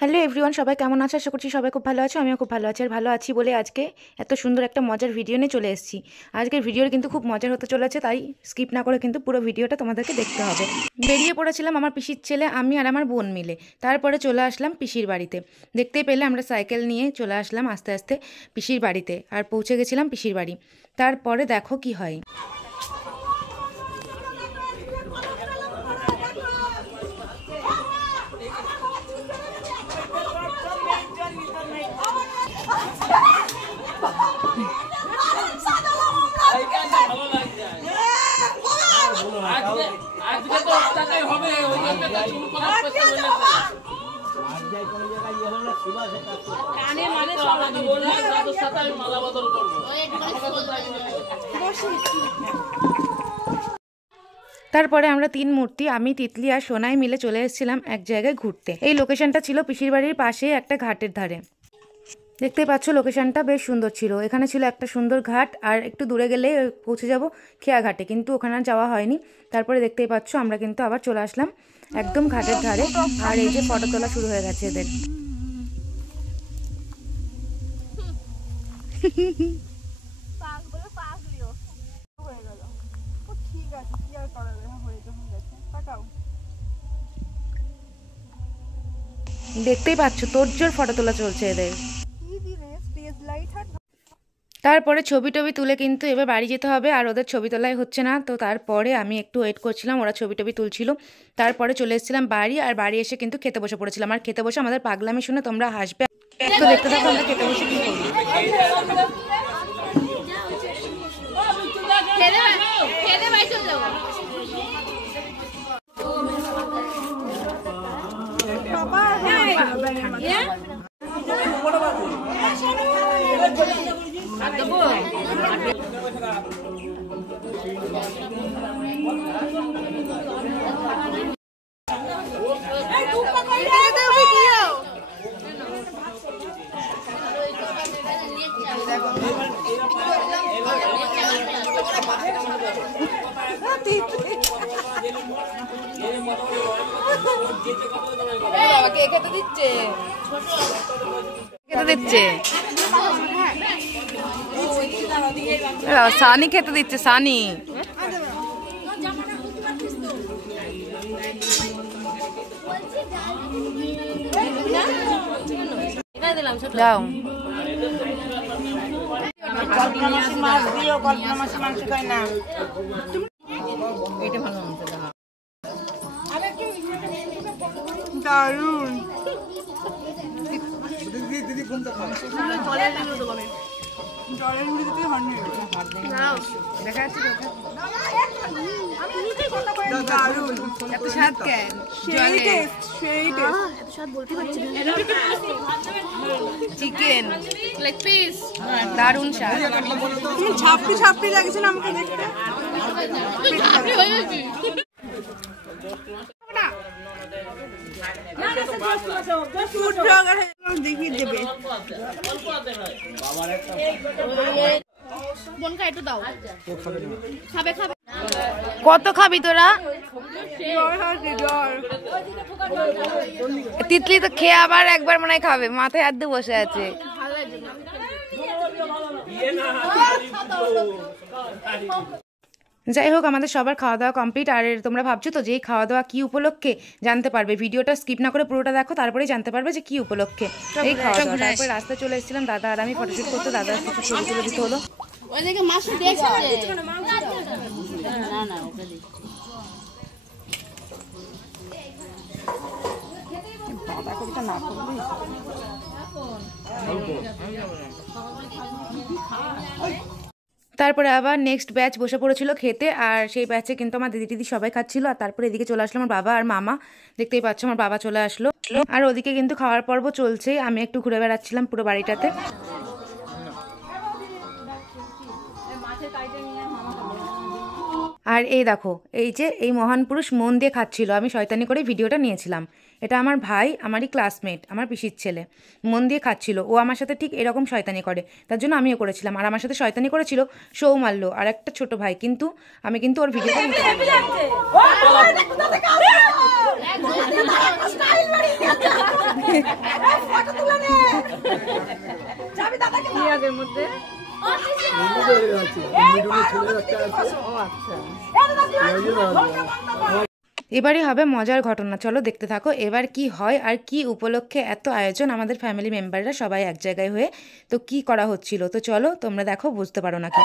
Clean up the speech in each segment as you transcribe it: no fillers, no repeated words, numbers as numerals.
Hello everyone, সবাই কেমন আছো? আশা করছি সবাই খুব ভালো আছো। আমিও খুব ভালো আছি। আর ভালো আছি বলে আজকে এত সুন্দর একটা মজার ভিডিও নিয়ে চলে এসেছি। আজকের ভিডিওর কিন্তু খুব মজার হতে চলেছে, তাই স্কিপ না করে কিন্তু পুরো ভিডিওটা তোমাদেরকে দেখতে হবে। বেরিয়ে পড়েছিলাম আমার পিসির ছেলে, আমি আর আমার বোন মিলে। তারপরে চলে আসলাম পিসির বাড়িতে। দেখতেই পেলে আমরা সাইকেল নিয়ে চলে আসলাম আস্তে আস্তে পিসির বাড়িতে, আর পৌঁছে গেছিলাম পিসির বাড়ি। তারপরে দেখো কি হয়। তারপরে আমরা তিন মূর্তি, আমি, তিতলি আর সোনাই মিলে চলে এসেছিলাম এক জায়গায় ঘুরতে। এই লোকেশনটা ছিল পিসির বাড়ির পাশে একটা ঘাটের ধারে। দেখতেই পাচ্ছ লোকেশনটা বেশ সুন্দর ছিল। এখানে ছিল একটা সুন্দর ঘাট, আর একটু দূরে গেলে পৌঁছে যাব খেয়া ঘাটে, কিন্তু ওখানে আর যাওয়া হয়নি। তারপরে দেখতেই পাচ্ছ আমরা কিন্তু আবার চলে আসলাম একদম ঘাটের ধারে। আর এই যে ফটো তোলা শুরু হয়ে গেছে এদের। দেখতেই পাচ্ছ তোরজোর ফটো তোলা চলছে এদের। তারপরে ছবি টবি তুলে কিন্তু এবার বাড়ি যেতে হবে, আর ওদের ছবি তোলাই হচ্ছে না। তো তারপরে আমি একটু ওয়েট করছিলাম, ওরা ছবি টবি তুলছিল। তারপরে চলে এসেছিলাম বাড়ি, আর বাড়ি এসে কিন্তু খেতে বসে পড়েছিলাম। আর খেতে বসে আমাদের পাগলামি শুনে তোমরা হাসবে। তো দেখতে থাকো আমরা খেতে বসে কি করি। খেতে দিচ্ছে সানি, খেতে দিচ্ছে সানি। যাও মাছ দিও, কল্পনা মাছের মাংস খায় না। এটা ভালো মাংস দারুন। জলের মুড়ি দিতে দেখা যাচ্ছে এত স্বাদ কেন? চিকেন লেগ পিস দারুন স্বাদ। ছাপড়ি ছাপড়ি লাগছে না আমাকে দেখতে। দেখিয়ে দেবে কত খাবি তোরা? তিতলি তো খেয়ে আবার একবার মনে হয় খাবে, মাথায় হাত দিয়ে বসে আছে। যাই হোক, আমাদের সবার খাওয়া দাওয়া কমপ্লিট। আর তোমরা ভাবছো তো যে এই খাওয়া দাওয়া কী উপলক্ষে, জানতে পারবে। ভিডিওটা স্কিপ না করে পুরোটা দেখো, তারপরেই জানতে পারবে যে কী উপলক্ষে এই খাওয়া দাওয়া। তারপরে রাস্তায় চলে এসেছিলাম দাদা আর আমি ফটোশুট করতে। দাদা কিছু ছবি তুলে দিতে হলো। তারপরে আবার নেক্সট ব্যাচ বসে পড়েছিল খেতে, আর সেই ব্যাচে কিন্তু আমার দিদি টিদি সবাই খাচ্ছিল। আর তারপরে এদিকে চলে আসলো আমার বাবা আর মামা। দেখতেই পাচ্ছ আমার বাবা চলে আসলো, আর ওদিকে কিন্তু খাওয়ার পর্ব চলছে। আমি একটু ঘুরে বেড়াচ্ছিলাম পুরো বাড়িটাতে। আর এই দেখো, এই যে এই মহান পুরুষ মন দিয়ে খাচ্ছিল, আমি শয়তানি করে ভিডিওটা নিয়েছিলাম। এটা আমার ভাই, আমারই ক্লাসমেট, আমার পিসির ছেলে, মন দিয়ে খাচ্ছিল। ও আমার সাথে ঠিক এরকম শয়তানি করে, তার জন্য আমিও করেছিলাম। আর আমার সাথে শয়তানি করেছিল সৌমাল্য আর একটা ছোট ভাই, কিন্তু আমি কিন্তু ওর ভিডিওটা নিতে এবারই হবে মজার ঘটনা, চলো দেখতে থাকো এবার কি হয় আর কি উপলক্ষে এত আয়োজন আমাদের ফ্যামিলি মেম্বাররা সবাই এক জায়গায় হয়ে। তো কি করা হচ্ছিল, তো চলো তোমরা দেখো, বুঝতে পারো নাকি।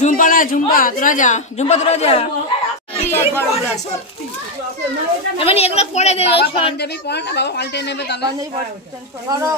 झुम्पा ना झुम्पा তোরা যা झुम्पा তোরা যা এমনি এগুলো পড়ে দে বাবা পাঞ্জাবি পড় না বাবা পাল্টে নেবে তাহলে পাঞ্জাবি পড় করো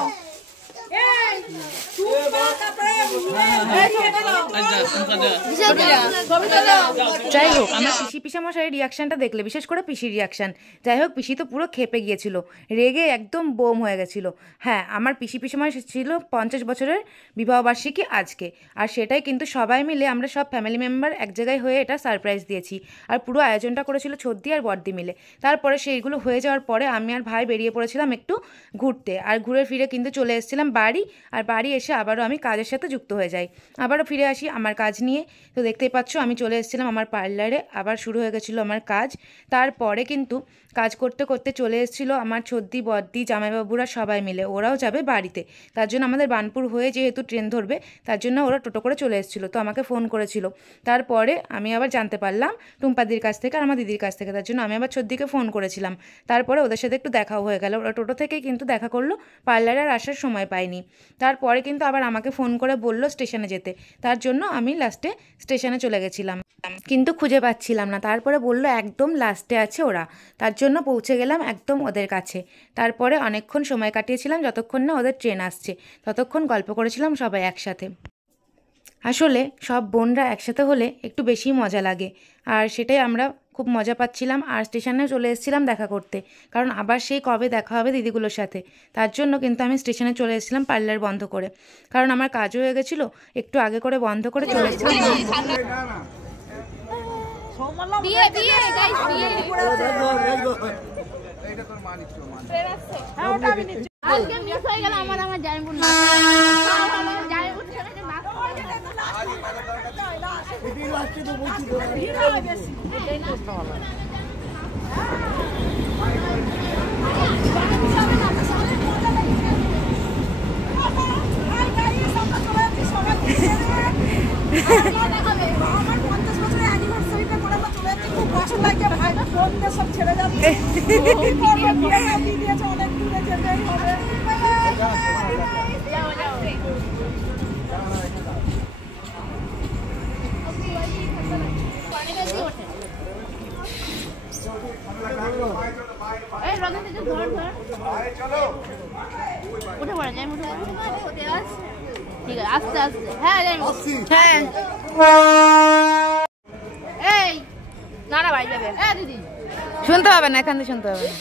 যাই হোক, আমার পিসি পিসামশাইয়ের রিয়াকশানটা দেখলে, বিশেষ করে পিসির রিয়াকশান, যাই হোক পিসি তো পুরো খেপে গিয়েছিল, রেগে একদম বোম হয়ে গেছিলো। হ্যাঁ, আমার পিসি পিসামশাই ছিল 50 বছরের বিবাহবার্ষিকী আজকে, আর সেটাই কিন্তু সবাই মিলে আমরা সব ফ্যামিলি মেম্বার এক জায়গায় হয়ে এটা সারপ্রাইজ দিয়েছি। আর পুরো আয়োজনটা করেছিল ছদ্দি আর বড়দি মিলে। তারপরে সেইগুলো হয়ে যাওয়ার পরে আমি আর ভাই বেরিয়ে পড়েছিলাম একটু ঘুরতে, আর ঘুরে ফিরে কিন্তু চলে এসেছিলাম বাড়ি। আর বাড়ি এসে আবারও আমি কাজের সাথে যুক্ত হয়ে যাই, আবারও ফিরে আসি আমার কাজ নিয়ে। তো দেখতেই পাচ্ছ আমি চলে এসেছিলাম আমার পার্লারে, আবার শুরু হয়ে গেছিলো আমার কাজ। তারপরে কিন্তু কাজ করতে করতে চলে এসেছিলো আমার ছদ্দি বদ্দি জামাইবাবুরা সবাই মিলে, ওরাও যাবে বাড়িতে। তার জন্য আমাদের বানপুর হয়ে যেহেতু ট্রেন ধরবে, তার জন্য ওরা টোটো করে চলে এসেছিলো, তো আমাকে ফোন করেছিল। তারপরে আমি আবার জানতে পারলাম টুম্পাদির কাছ থেকে আর আমার দিদির কাছ থেকে, তার জন্য আমি আবার ছদ্দিকে ফোন করেছিলাম। তারপরে ওদের সাথে একটু দেখাও হয়ে গেল, ওরা টোটো থেকেই কিন্তু দেখা করলো, পার্লারে আর আসার সময় পাইনি। তারপরে কিন্তু আবার আমাকে ফোন করে বললো স্টেশনে যেতে, তার জন্য আমি লাস্টে স্টেশনে চলে গেছিলাম, কিন্তু খুঁজে পাচ্ছিলাম না। তারপরে বললো একদম লাস্টে আছে ওরা, তার জন্য পৌঁছে গেলাম একদম ওদের কাছে। তারপরে অনেকক্ষণ সময় কাটিয়েছিলাম, যতক্ষণ না ওদের ট্রেন আসছে ততক্ষণ গল্প করেছিলাম সবাই একসাথে। আসলে সব বোনরা একসাথে হলে একটু বেশি মজা লাগে, আর সেটাই আমরা খুব মজা পাচ্ছিলাম। আর স্টেশনে চলে এসেছিলাম দেখা করতে, কারণ আবার সেই কবে দেখা হবে দিদিগুলোর সাথে। তার জন্য কিন্তু আমি স্টেশনে চলে এসেছিলাম পার্লার বন্ধ করে, কারণ আমার কাজও হয়ে গেছিলো, একটু আগে করে বন্ধ করে চলে এসেছিলাম। আমার 50 বছরের অ্যানিভার্সারিটা করে আমরা চলে যাচ্ছি, খুব কষ্ট লাগছে। উঠে পড়া যায় ঠিক আছে আস্তে আস্তে হ্যাঁ হ্যাঁ এই না না বাড়ি যাবে দিদি শুনতে হবে না, এখান থেকে শুনতে হবে না।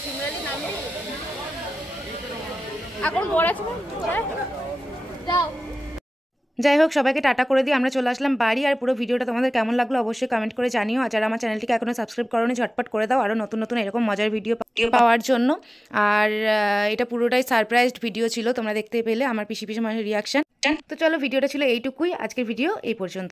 এখন বড় আছে যাও। যাই হোক, সবাইকে টাটা করে দিয়ে আমরা চলে আসলাম বাড়ি। আর পুরো ভিডিওটা তোমাদের কেমন লাগলো অবশ্যই কমেন্ট করে জানিও। আর যারা আমার চ্যানেলটিকে এখনো সাবস্ক্রাইব করোনি ঝটপট করে দাও আরও নতুন নতুন এরকম মজার ভিডিও পাওয়ার জন্য। আর এটা পুরোটাই সারপ্রাইজড ভিডিও ছিল, তোমরা দেখতে পেলে আমার পিসি মাসের রিয়াকশন। তো চলো, ভিডিওটা ছিল এইটুকুই, আজকের ভিডিও এই পর্যন্ত।